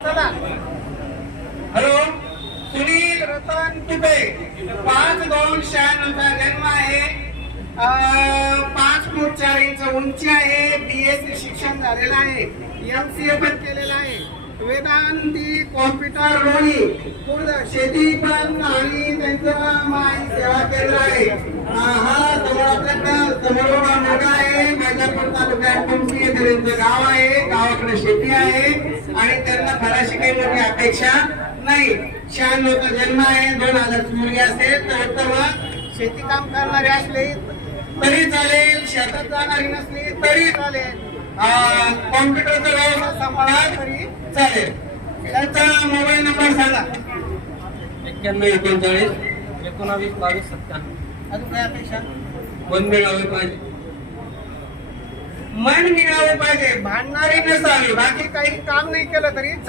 चला. हॅलो, सुनील रतन तुबे, 5/2/96 चा जन्म आहे. 5 फूट 4 इंच उंची आहे. BSc शिक्षण झालेलं आहे. MCA पण केलेलं आहे. वेदांती कॉम्प्युटर लोणी शेती पण आणि त्यांचं माई सेवा केलेलं आहे. हा समोर आपल्याकडं समोर मुलगा आहे. मैदापूर तालुक्यात तुमची त्यांचं गाव आहे. गावाकडे शेती आहे आणि त्यांना फारशी काही मोठी अपेक्षा नाही. 96 चा जन्म आहे. 2000 ची मुलगी असेल तर उत्तम. शेती काम करणारे असले तरी चालेल, शेतात जाणारी नसली तरी चालेल, कॉम्प्युटरचा व्यवसाय सांभाळा तरी चालेल. त्यांचा मोबाईल नंबर सांगा. 91 39 19 22 97. अजून काय अपेक्षा? मन मिळावे पाहिजे. मन मिळावे पाहिजे, भांडणारी नसावी. बाकी काही काम नाही केलं तरी